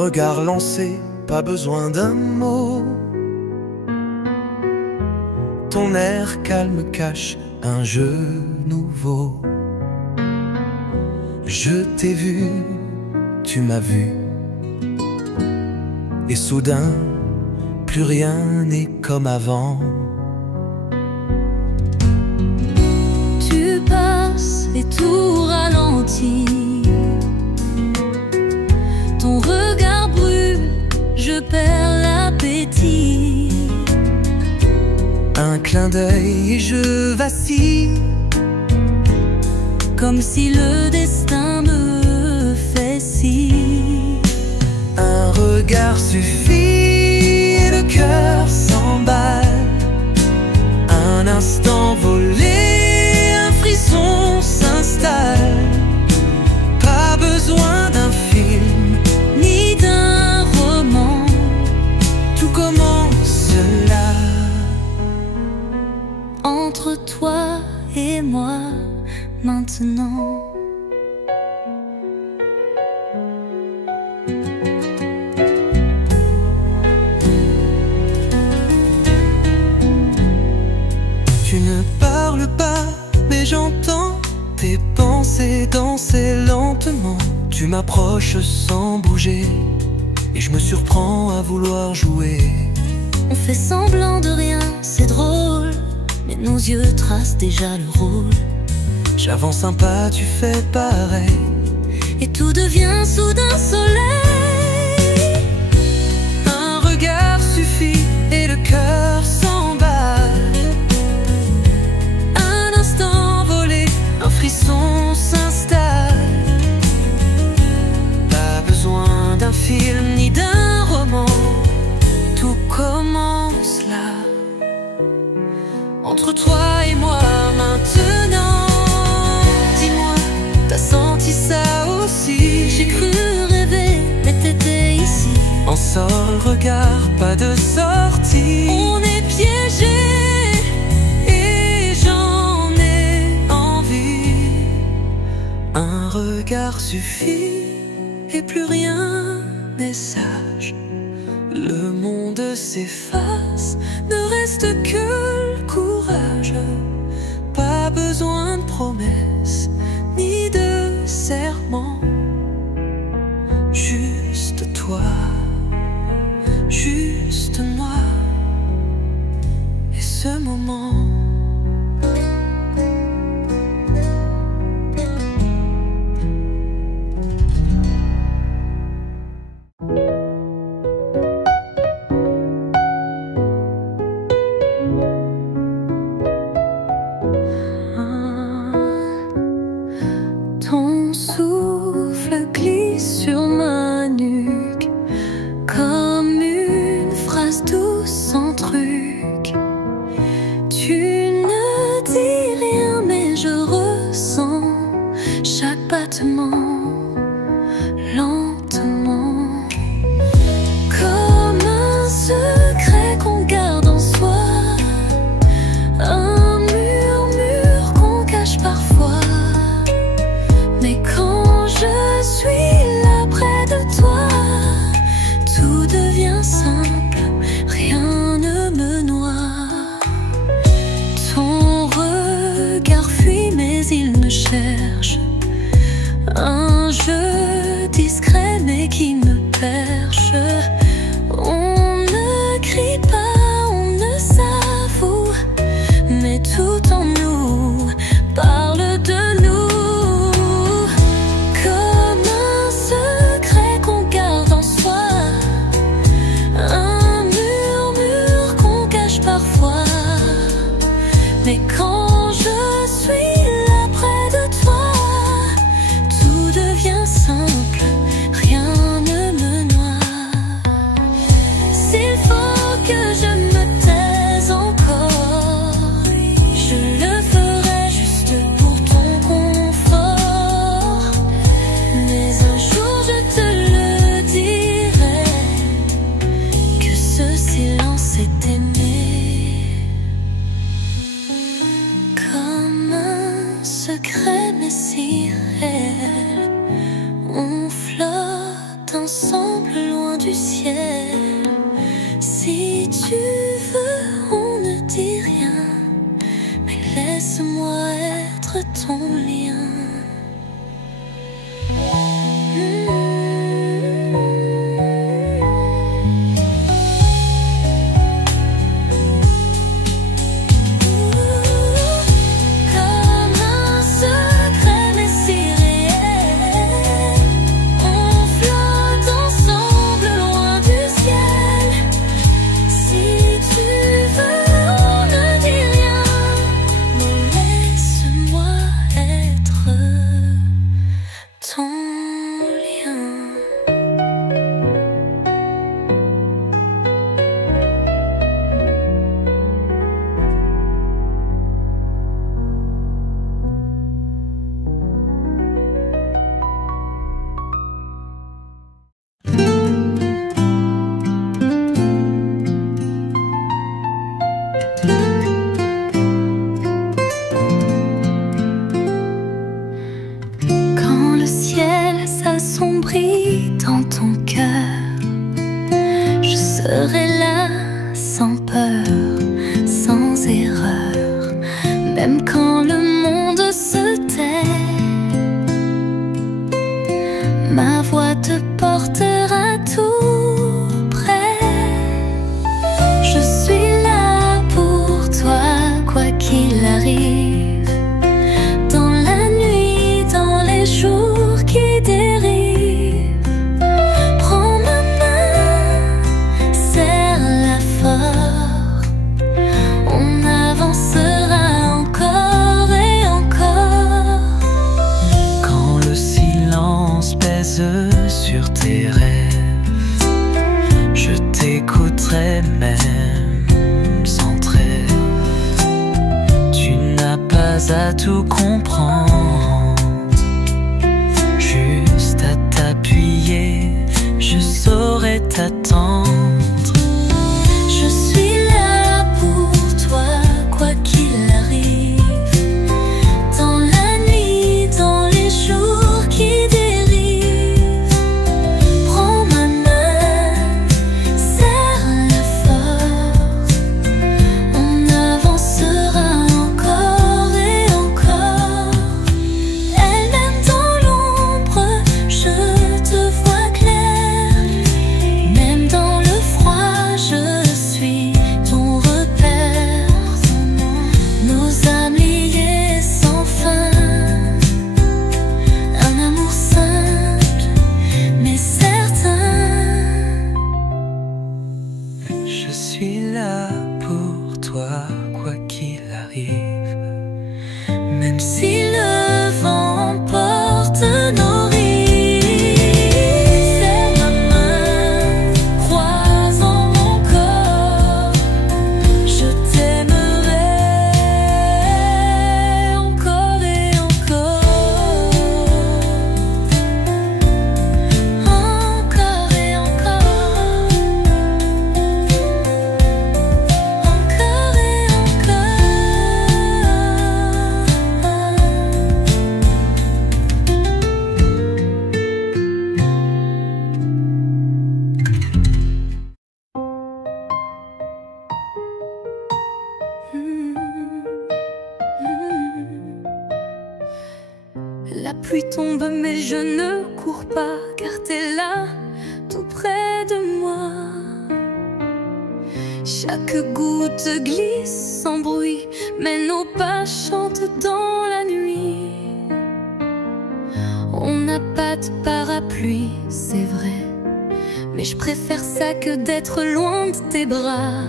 regard lancé, pas besoin d'un mot. Ton air calme cache un jeu nouveau. Je t'ai vu, tu m'as vu, et soudain, plus rien n'est comme avant. Tu passes et tout ralentit. Ton regard brûle, je perds l'appétit. Un clin d'œil et je vacille, comme si le destin me fait signe. Un regard suffit et le cœur s'emballe. Un instant volé, un frisson s'installe. Pas besoin d'un film ni d'un roman, tout commence là. Entre toi et moi maintenant. Tu ne parles pas, mais j'entends tes pensées danser lentement. Tu m'approches sans bouger, et je me surprends à vouloir jouer. On fait semblant de rien, c'est drôle, mais nos yeux tracent déjà le rôle. J'avance un pas, tu fais pareil, et tout devient soudain soleil. Un regard suffit et le cœur s'emballe. Un instant volé, un frisson s'installe. Pas besoin d'un film ni d'un roman, tout commence là. Entre toi et moi maintenant. Dis-moi, t'as senti ça aussi? J'ai cru rêver, mais t'étais ici. En sort le regard, pas de sortie. On est piégés et j'en ai envie. Un regard suffit et plus rien n'est sage. Le monde s'efface, ne reste que le courage. Pas besoin de promesses ni de serments. Juste toi, juste moi et ce moment. Ton souffle glisse sur ma nuque comme une phrase douce sans truc. Tu serai là sans peur, sans erreur, même quand le monde se tait. Ma voix te portera tout près. Je suis là pour toi, quoi qu'il arrive. Dans la nuit, dans les jours qui dérivent, prends ma main, serre-la fort. On avancera encore et encore. Quand le silence pèse sur tes rêves, je t'écouterai même sans trêve. Tu n'as pas à tout comprendre, juste à t'appuyer, je saurai t'attendre. Je suis là pour toi, quoi qu'il arrive. Dans la nuit, dans les jours qui dérivent, prends ma main, serre-la fort. On avancera encore et encore. Elle-même dans l'ombre, je te vois clair. Même dans le froid, je suis ton repère. Nos âmes liées sans fin, un amour simple mais certain. Je suis là pour toi, quoi qu'il arrive. Même si Le vent emporte nos rives, serre ma main, croisant mon corps. Je t'aimerai encore et encore. Encore et encore. Encore et encore. La pluie tombe mais je ne cours pas, car t'es là, tout près de moi. Chaque goutte glisse sans bruit, mais nos pas chantent dans la nuit. On n'a pas de parapluie, c'est vrai, mais je préfère ça que d'être loin de tes bras.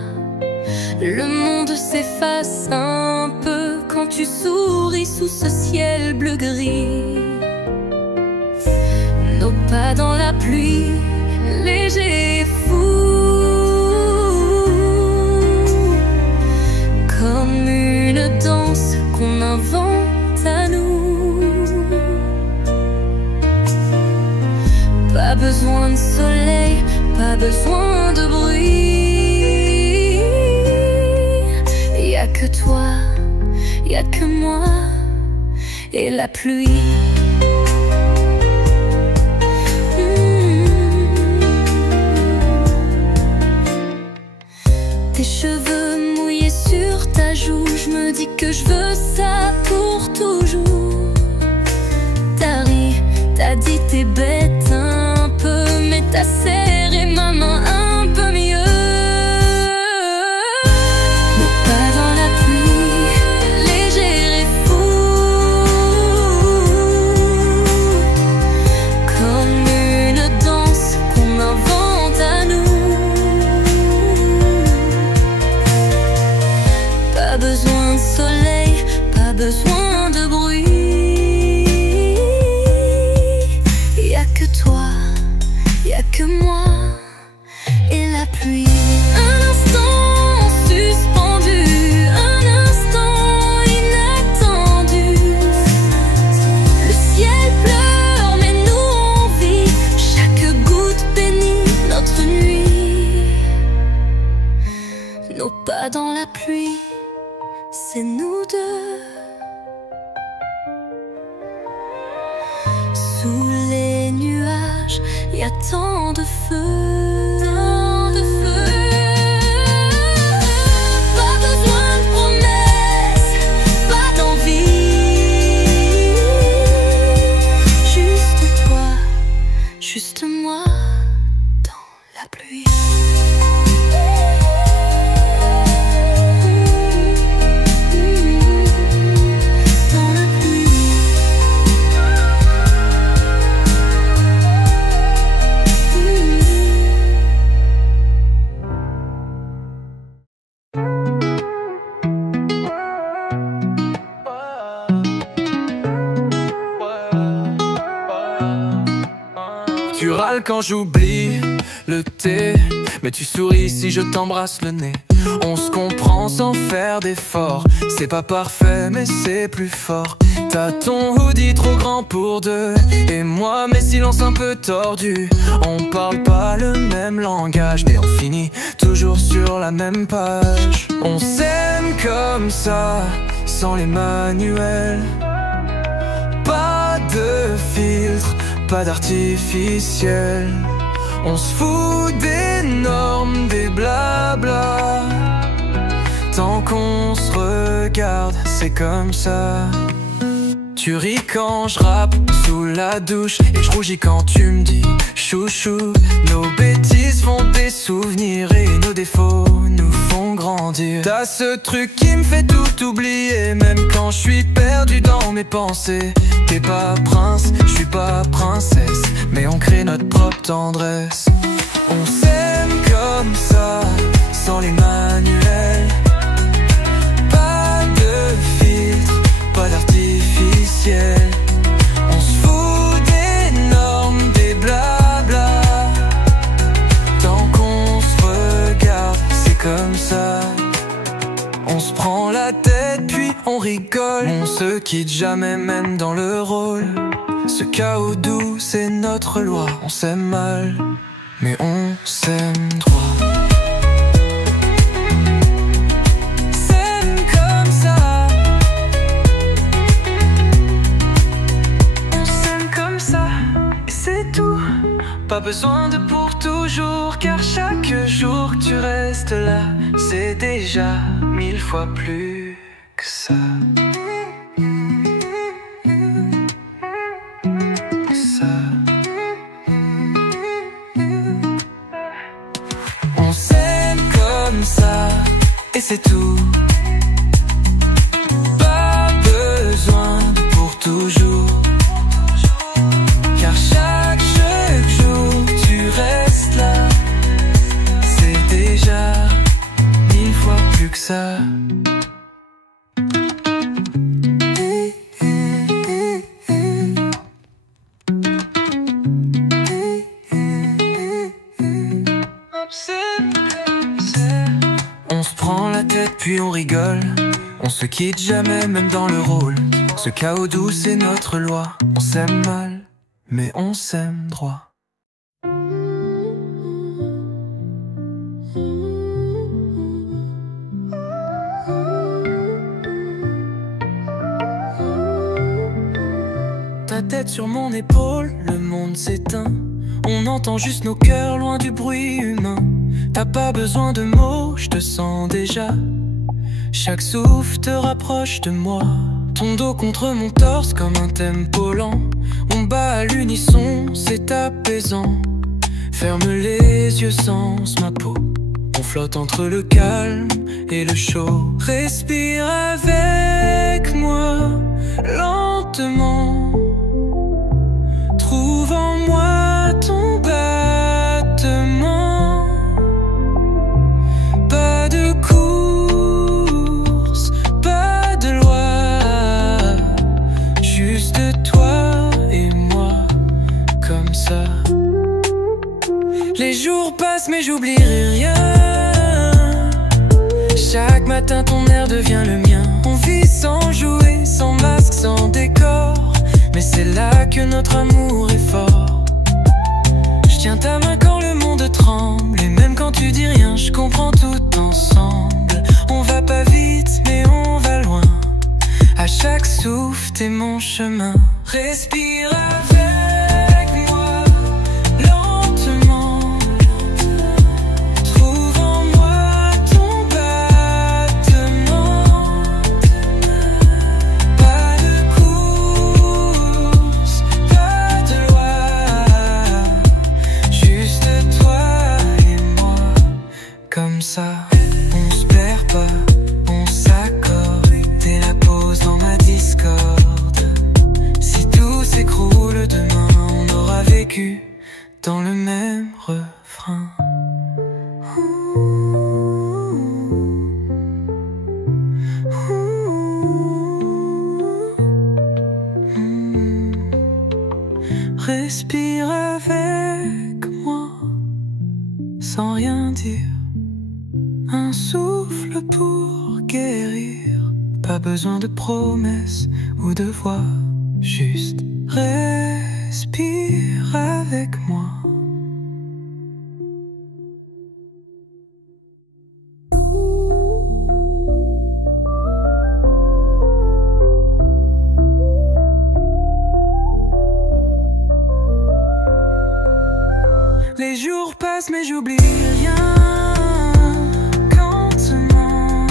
Le monde s'efface un peu quand tu souris sous ce ciel bleu-gris. Nos pas dans la pluie, légers et fous, comme une danse qu'on invente à nous. Pas besoin de soleil, pas besoin de bruit. Y'a que toi, y'a que moi et la pluie. Tes cheveux mouillés sur ta joue, je me dis que je veux ça pour toujours. T'as ri, t'as dit t'es bête un peu, mais t'as serré ma main un peu mieux. Nos pas dans la pluie, légers et fous, comme une danse qu'on invente à nous. Pas besoin de soleil, pas besoin de bruit. Y'a que toi, y'a que moi et la pluie. Un instant suspendu, un instant inattendu. Le ciel pleure mais nous on vit, chaque goutte bénit notre nuit. Nos pas dans la pluie, c'est nous deux. Sous les nuages, y a tant de feu, tant de feu. mal quand j'oublie le thé, mais tu souris si je t'embrasse le nez. On se comprend sans faire d'efforts. C'est pas parfait mais c'est plus fort. T'as ton hoodie trop grand pour deux, et moi mes silences un peu tordus. On parle pas le même langage, mais on finit toujours sur la même page. On s'aime comme ça, sans les manuels. Pas de filtre, pas d'artificiel. On se fout des normes, des blabla. Tant qu'on se regarde, c'est comme ça. Tu ris quand je rappe sous la douche, et je rougis quand tu me dis chouchou. Nos bêtises font des souvenirs, et nos défauts nous font grandir. T'as ce truc qui me fait tout oublier, même quand je suis perdu dans mes pensées. T'es pas prince, je suis pas princesse, mais on crée notre propre tendresse. On s'aime comme ça, sans les manuels. Pas de filtre, pas d'artificiel. On se fout des normes, des blabla. Tant qu'on se regarde, c'est comme ça. On se prend la tête puis on rigole. On se quitte jamais même dans le rôle. Ce chaos doux c'est notre loi. On s'aime mal mais on s'aime droit. S'aime comme ça. On s'aime comme ça et c'est tout. Pas besoin de pour toujours, car chaque jour que tu restes là, c'est déjà 1000 fois plus que ça. On s'aime comme ça et c'est tout. Pas besoin de pour toujours, car chaque jour tu restes là, c'est déjà 1000 fois plus que ça. On se prend la tête puis on rigole. On se quitte jamais même dans le rôle. Ce chaos doux c'est notre loi. On s'aime mal mais on s'aime droit. Ta tête sur mon épaule, le monde s'éteint. On entend juste nos cœurs loin du bruit humain. T'as pas besoin de mots, je te sens déjà. Chaque souffle te rapproche de moi. Ton dos contre mon torse comme un tempo lent. On bat à l'unisson, c'est apaisant. Ferme les yeux sans ma peau. On flotte entre le calme et le chaud. Respire avec moi, lentement. Trouve en moi ton battement. Pas de course, pas de loi. Juste toi et moi, comme ça. Les jours passent mais j'oublierai rien. Chaque matin ton air devient le mien. On vit sans jouer, sans masque, sans décor. Mais c'est là que notre amour est fort. Je tiens ta main quand le monde tremble. Et même quand tu dis rien, je comprends tout ensemble. On va pas vite mais on va loin. À chaque souffle t'es mon chemin. Respire avec moi, lentement. Trouve en moi ton battement. Pas de course, pas de loi. Juste toi et moi, comme ça. On se perd pas, on s'accorde. T'es la pause dans ma discorde. Si tout s'écroule demain, on aura vécu dans le même refrain. Respire avec sans rien dire. Un souffle pour guérir. Pas besoin de promesses ou de voix. Juste respire avec moi. Les jours passent mais j'oublie rien. Lentement,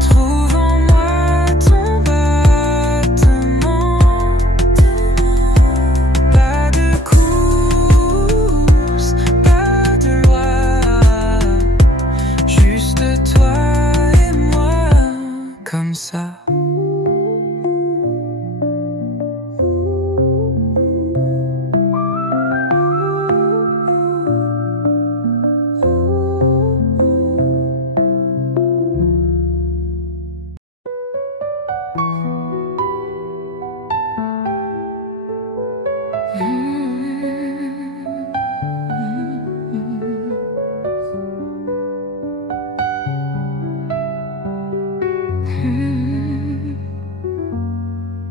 trouve en moi ton battement. Pas de course, pas de loi. Juste toi et moi, comme ça.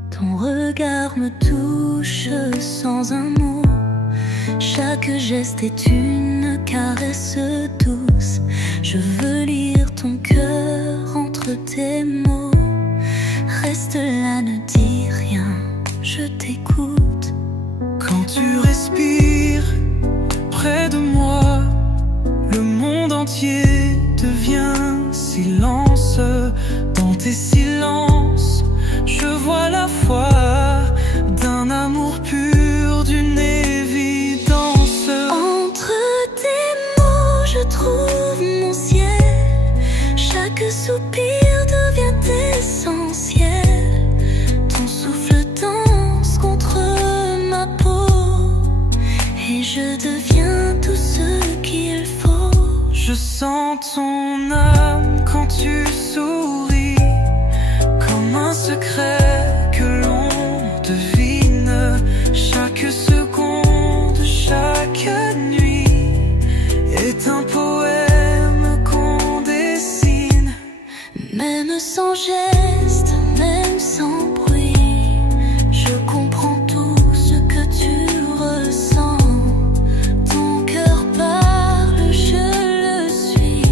Ton regard me touche sans un mot. Chaque geste est une caresse douce. Je veux lire ton cœur entre tes mots. Reste là, ne dis rien, je t'écoute. Quand tu respires près de moi, le monde entier devient silence. Dans tes silences, je vois la foi d'un amour pur, d'une évidence. Entre tes mots, je trouve mon ciel. Chaque soupir devient essentiel. Ton souffle danse contre ma peau et je deviens tout ce qu'il faut. Je sens ton âme quand tu souris, comme un secret que l'on devine. Chaque seconde, chaque nuit est un poème qu'on dessine. Même sans geste, même sans bruit, je comprends tout ce que tu ressens. Ton cœur parle, je le suis,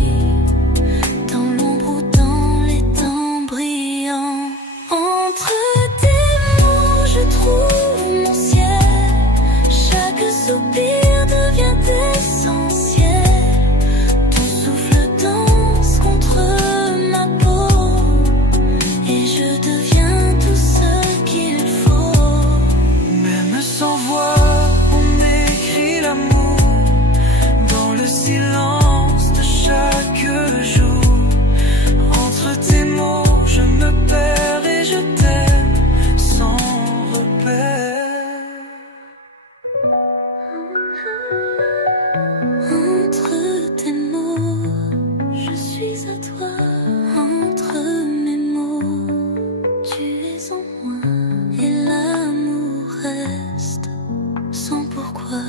dans l'ombre ou dans les temps brillants. Entre tes mots, je trouve mon ciel. Chaque soupir devient essentiel. Ton souffle danse contre ma peau et je deviens tout ce qu'il faut. Même sans voix, on écrit l'amour dans le silence de chaque jour. Entre tes mots, je me perds et je t'aime sans repère. Entre tes mots, je suis à toi. Entre mes mots, tu es en moi et l'amour reste sans pourquoi.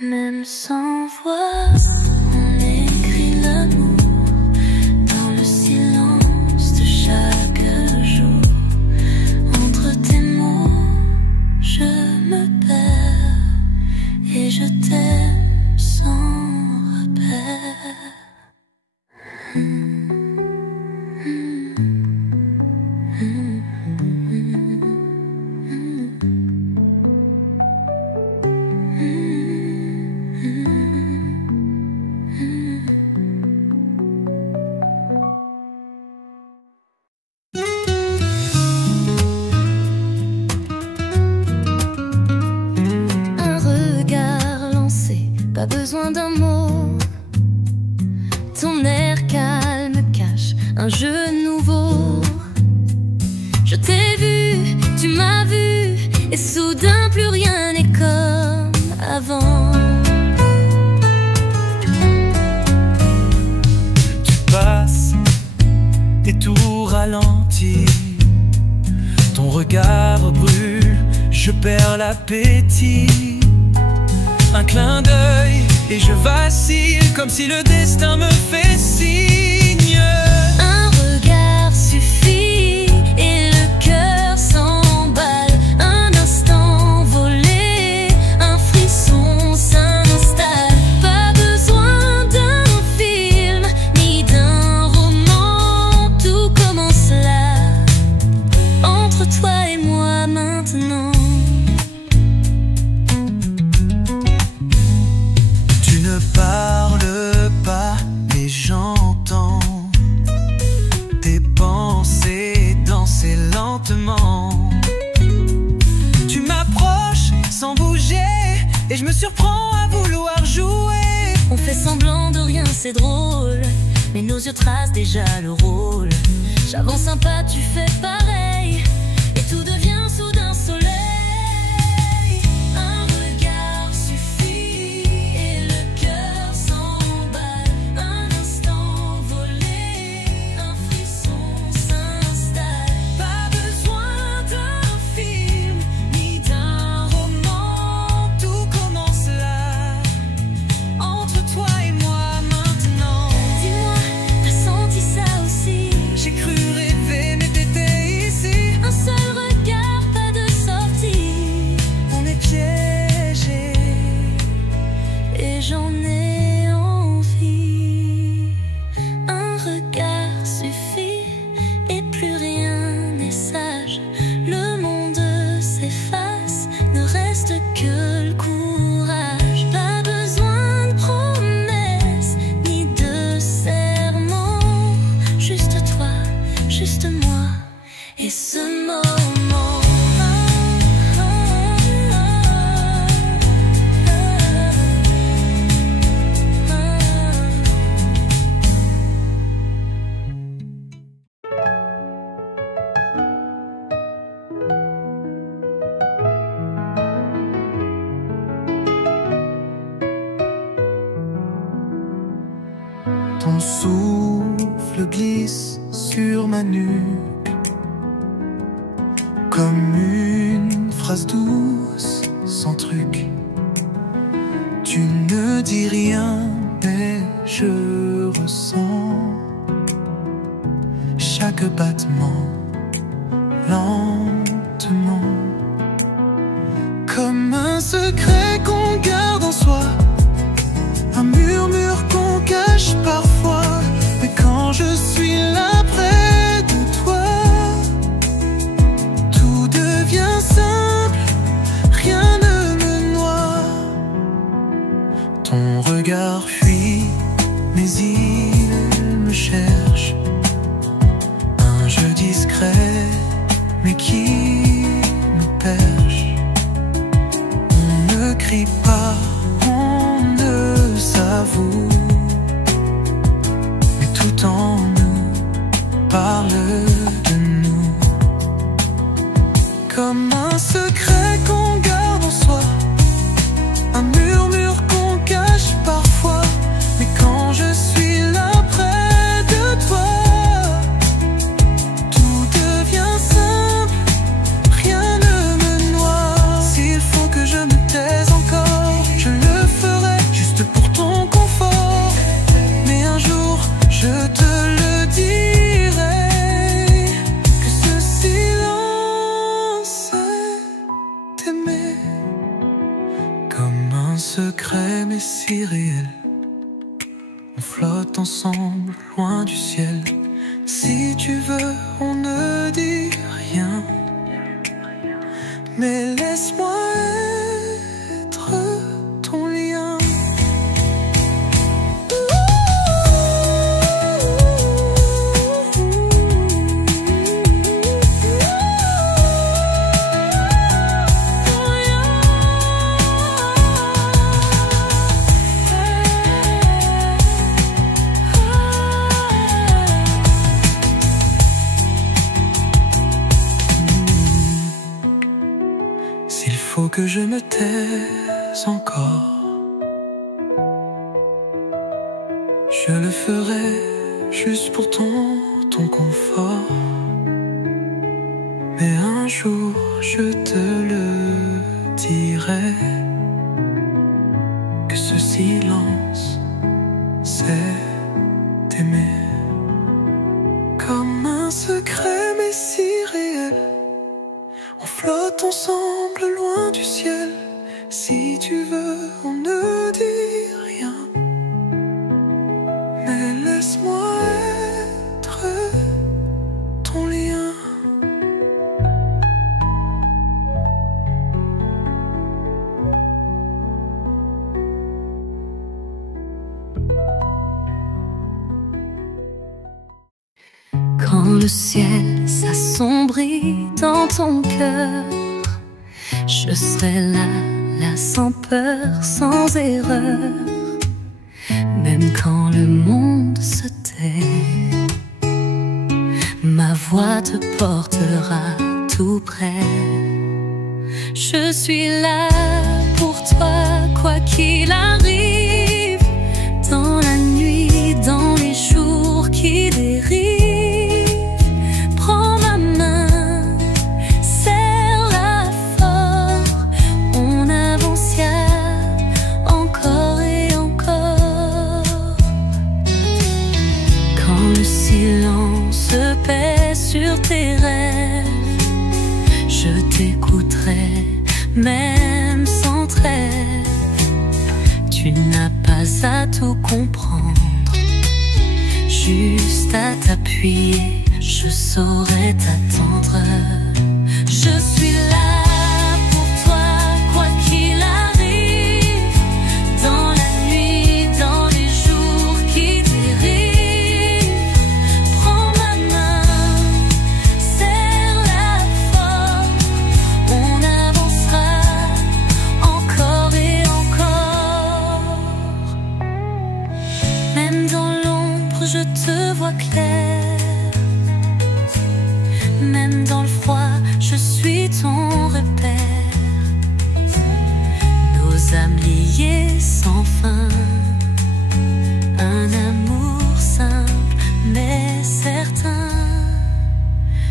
Même sans voix, on écrit l'amour dans le silence de chaque jour. Entre tes mots, je me perds et je t'aime sans repère. Un regard lancé l'appétit. Un clin d'œil et je vacille, comme si le destin me fait signe. Un regard suffit et le cœur s'emballe. Un instant volé, un frisson s'installe. Pas besoin d'un film ni d'un roman, tout commence là, entre toi et moi maintenant. Tu ne parles pas, mais j'entends tes pensées danser lentement. Tu m'approches sans bouger et je me surprends à vouloir jouer. On fait semblant de rien, c'est drôle, mais nos yeux tracent déjà le rôle. J'avance un pas, tu fais pareil, et tout devient soudain soleil. Un regard suffit et le cœur s'emballe. Un instant volé, un frisson s'installe. Pas besoin d'un film ni d'un roman, tout commence là, entre toi et moi maintenant. Dis-moi, t'as senti ça aussi? J'ai cru rêver, mais t'étais ici. Un seul regard, pas de sortie. On est piégés Et j'en ai envie. Un regard suffit et plus rien n'est sage. Le monde s'efface, ne reste que le courage. Pas besoin de promesses ni de serments. Juste toi, juste moi et ce moment. Ton souffle glisse sur ma nuque comme une phrase douce sans truc. Tu ne dis rien, mais je ressens chaque battement lentement, comme un secret qu'on garde en soi, un murmure qu'on cache parfois. Mais quand je suis là près de toi, tout devient simple, rien ne me noie. Ton regard fuit, mais il me cherche. Un jeu discret, mais qui me perche. On ne crie pas, on ne s'avoue, mais tout en nous parle de nous. Comme un secret qu'on garde en soi, un murmure qu'on cache parfois. Mais quand je suis là près de toi, tout devient simple, rien ne me noie. S'il faut que je me taise encore, je le ferai juste pour ton confort. Mais un jour, je te le dirai, que ce silence est aimé. Comme un secret mais si réel, on flotte ensemble loin du ciel. Si tu veux, on ne dit rien, mais laisse-moi être ton lien. S'il faut que je me taise encore, je le ferai juste pour ton confort. Mais un jour je te le dirais que ce silence, c'est aimer. Comme un secret mais si réel, on flotte ensemble loin du ciel. Si tu veux, on ne dit rien, mais laisse-moi être ton lien. Quand le ciel s'assombrit dans ton cœur, je serai là, là sans peur, sans erreur. Même quand le monde se tait, ma voix te portera tout près. Je suis là pour toi, quoi qu'il arrive, dans la nuit, dans les jours qui dérivent. Prends ma main, serre-la fort, on avance encore et encore. Quand le silence pèse sur tes rêves, je t'écouterai, même sans trêve. Tu n'as pas à tout comprendre, juste à t'appuyer, je saurai t'attendre. Je suis là pour toi, quoi qu'il arrive, dans la nuit, dans les jours qui dérivent. Prends ma main, serre-la fort, on avancera encore et encore. Même dans l'ombre, je te vois clair. Même dans le froid, je suis ton repère. Nos âmes liées sans fin, un amour simple mais certain.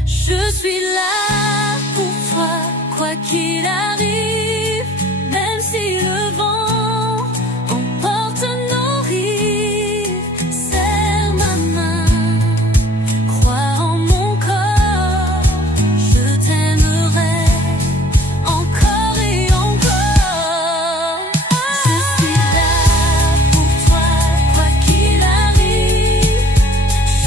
Je suis là pour toi, quoi qu'il arrive, même si le vent emporte nos rives. Serre ma main, crois en mon corps, je t'aimerai encore et encore. Je suis là pour toi, quoi qu'il arrive,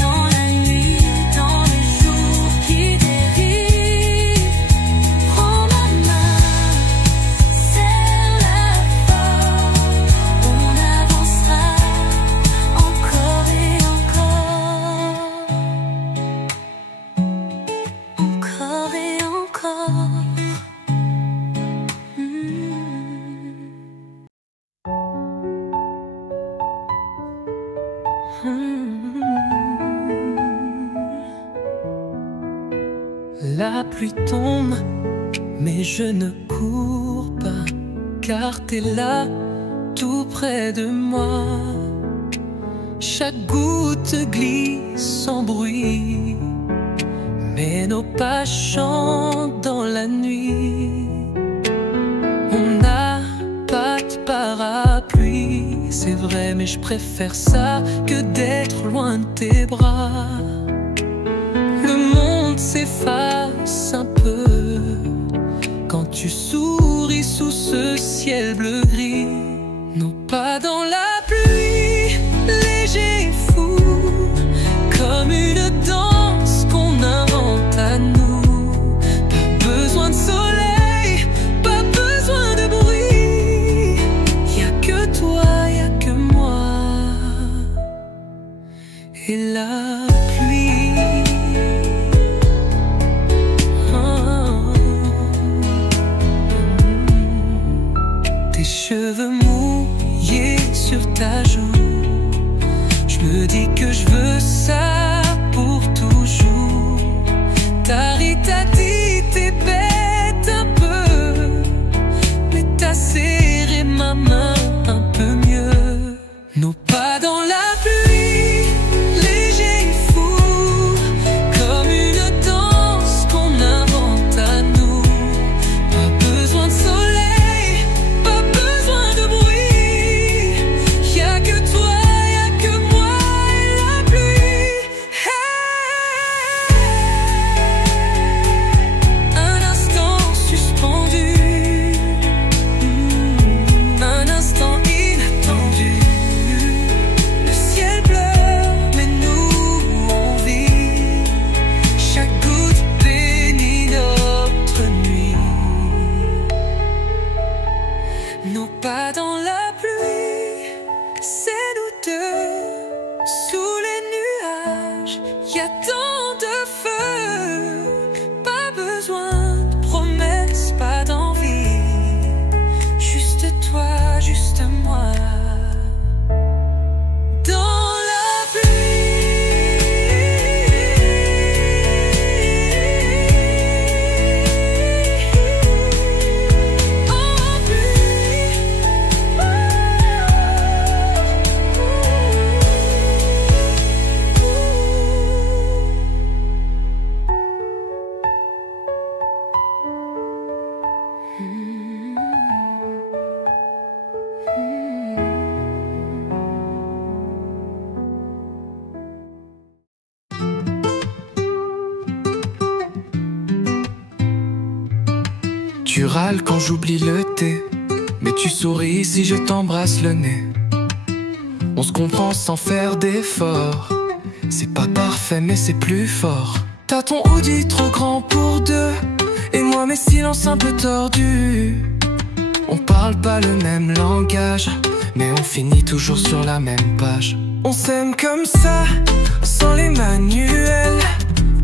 dans la nuit, dans les jours qui dérivent. Prends ma main, serre-la fort, on avancera encore et encore. Encore et encore. La pluie tombe, mais je ne cours pas, car t'es là, tout près de moi. Chaque goutte glisse sans bruit, mais nos pas chantent dans la nuit. On n'a pas de parapluie, c'est vrai, mais je préfère ça que d'être loin de tes bras. Le monde s'efface un peu quand tu souris sous ce ciel bleu-gris. Nos pas dans la pluie, léger et fou, comme une danse qu'on invente à nous. Pas besoin de soleil, pas besoin de bruit, y'a que toi, y'a que moi et la pluie. Tes cheveux mouillés sur ta joue, je me dis que je veux ça pour toujours. T'as dit t'es bête un peu, mais t'as serré ma main un peu mieux. Nos pas dans la pluie, léger et fou, comme une danse qu'on invente à nous. Pas besoin de soleil, pas dans la pluie, c'est nous deux. Sous les nuages, y a tant de feu. Pas besoin de promesses, pas d'envie. Juste toi, juste moi. Tu râles quand j'oublie le thé, mais tu souris si je t'embrasse le nez. On se comprend sans faire d'efforts. C'est pas parfait mais c'est plus fort. T'as ton hoodie trop grand pour deux, et moi mes silences un peu tordus. On parle pas le même langage, mais on finit toujours sur la même page. On s'aime comme ça, sans les manuels.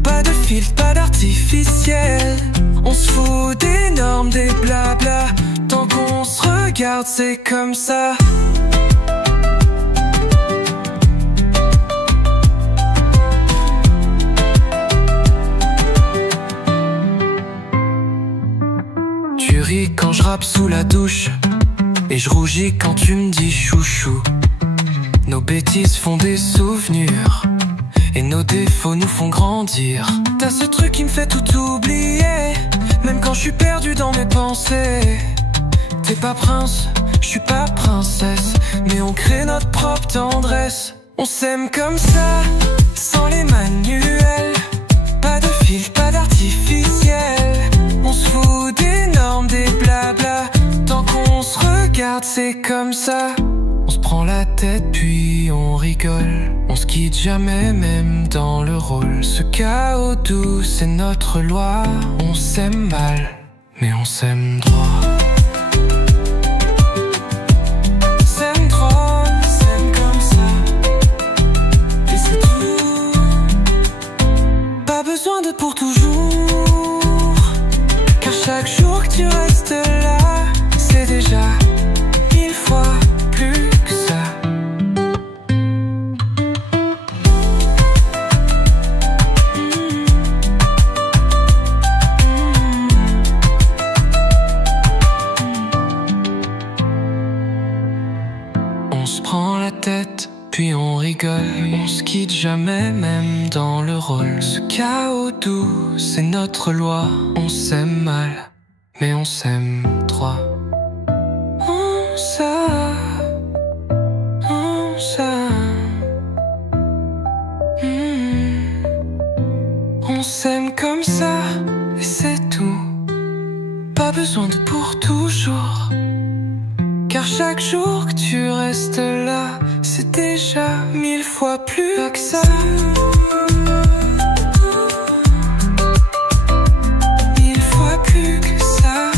Pas de filtre, pas d'artificiel. On se fout des normes, des blabla. Tant qu'on se regarde, c'est comme ça. Tu ris quand je rappe sous la douche, et je rougis quand tu me dis chouchou. Nos bêtises font des souvenirs, et nos défauts nous font grandir. T'as ce truc qui me fait tout oublier, même quand je suis perdu dans mes pensées. T'es pas prince, je suis pas princesse, mais on crée notre propre tendresse. On s'aime comme ça, sans les manuels. Pas de fil, pas d'artificiel. On se fout des normes, des blabla. Tant qu'on se regarde, c'est comme ça. On se prend la tête puis on rigole. On se quitte jamais même dans le rôle. Ce chaos doux c'est notre loi. On s'aime mal mais on s'aime droit. S'aime trop, s'aime comme ça. Et c'est tout. Pas besoin de pour toujours, car chaque jour que tu restes là, c'est déjà 1000 fois plus que ça. On se prend la tête, puis on rigole. On se quitte jamais, même dans le rôle. Ce chaos doux, c'est notre loi. On s'aime mal, mais on s'aime droit. On s'aime. On s'aime comme ça, et c'est tout. Pas besoin de pour toujours, car chaque jour que tu restes là, c'est déjà 1000 fois plus que ça. 1000 fois plus que ça.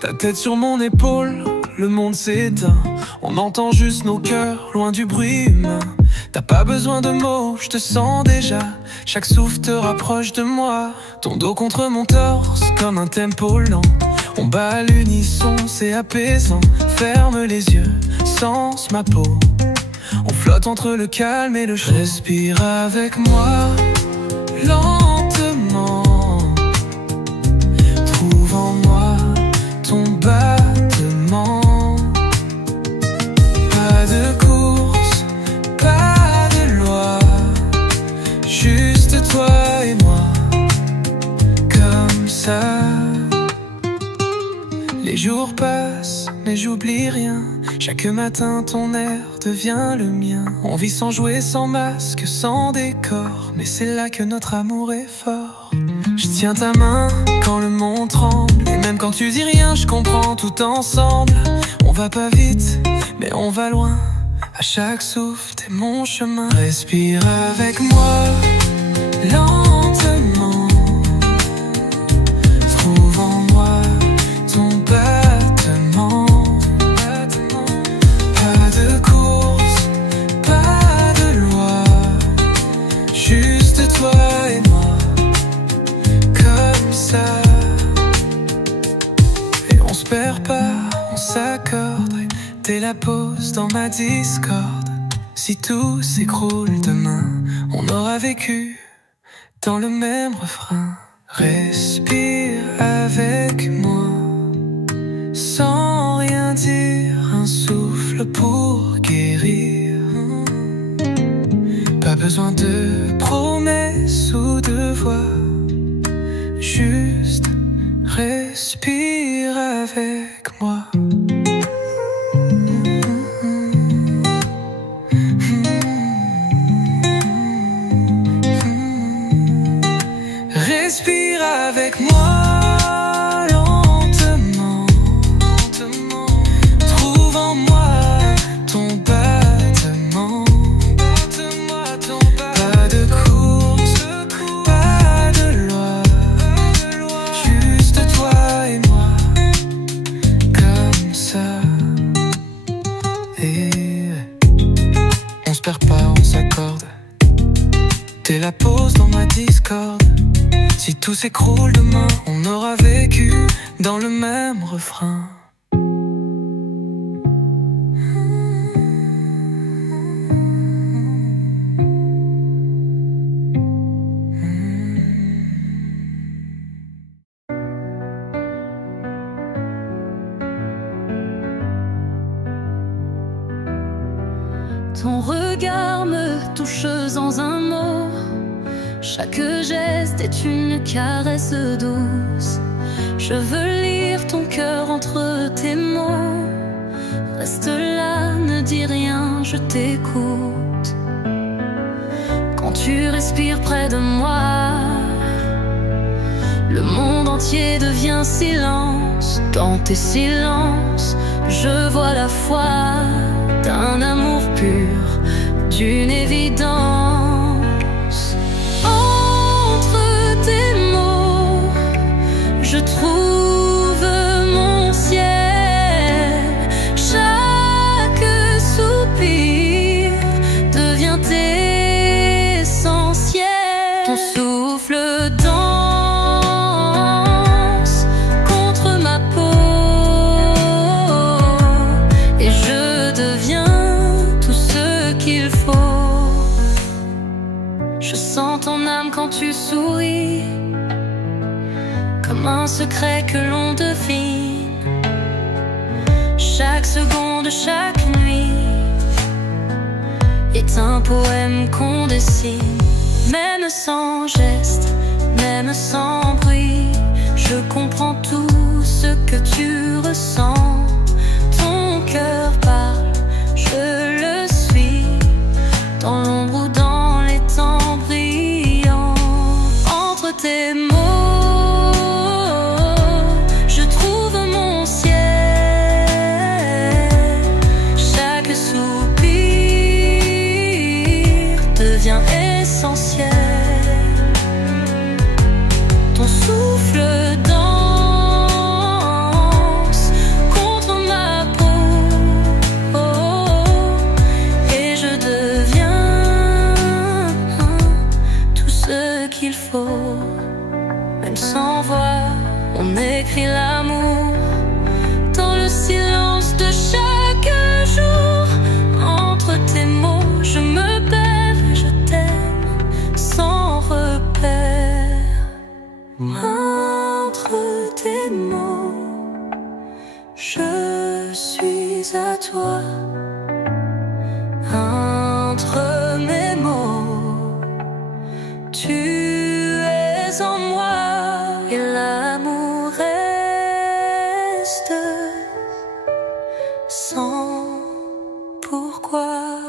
Ta tête sur mon épaule, le monde s'éteint. On entend juste nos cœurs, loin du bruit humain. T'as pas besoin de mots, je te sens déjà. Chaque souffle te rapproche de moi. Ton dos contre mon torse, comme un tempo lent. On bat à l'unisson, c'est apaisant. Ferme les yeux, sens ma peau. On flotte entre le calme et le chaud. Respire avec moi, lentement. Trouve en moi ton battement. Pas de course, pas de loi, juste toi et moi, comme ça. Les jours passent, mais j'oublie rien. Chaque matin ton air devient le mien. On vit sans jouer, sans masque, sans décor, mais c'est là que notre amour est fort. Je tiens ta main quand le monde tremble, et même quand tu dis rien, je comprends tout ensemble. On va pas vite, mais on va loin. À chaque souffle, t'es mon chemin. Respire avec moi, lentement. Trouve en moi ton battement. Pas de course, pas de loi, juste toi et moi, comme ça. Et on se perd pas, on s'accorde. Dès la pause dans ma discorde. Si tout s'écroule demain, on aura vécu dans le même refrain. Respire avec moi, sans rien dire, un souffle pour guérir. Pas besoin de promesses ou de voix, juste respire avec moi. Respire avec moi lentement. Trouve en moi ton battement. Pas de course, pas de loi, juste toi et moi, comme ça. Et on se perd pas, on s'accorde. Dès la pause dans ma discorde. Si tout s'écroule demain, on aura vécu dans le même refrain. Ton regard me touche sans un mot. Chaque geste est une caresse douce. Je veux lire ton cœur entre tes mots. Reste là, ne dis rien, je t'écoute. Quand tu respires près de moi, le monde entier devient silence. Dans tes silences, je vois la foi d'un amour pur, d'une évidence. Je trouve mon ciel. Chaque soupir devient essentiel. Ton souffle danse contre ma peau et je deviens tout ce qu'il faut. Je sens ton âme quand tu souris, comme un secret que l'on devine. Chaque seconde, chaque nuit est un poème qu'on dessine. Même sans geste, même sans bruit, je comprends tout ce que tu ressens. Ton cœur parle, je le suis, dans l'ombre ou dans les temps brillants. Entre tes mots, essentiel. Ton souffle danse contre ma peau et je deviens tout ce qu'il faut. Même sans voix, on écrit l'amour dans le silence de chaque jour. Entre tes mots, je me perds. Entre tes mots, je suis à toi. Entre mes mots, tu es en moi et l'amour reste sans pourquoi.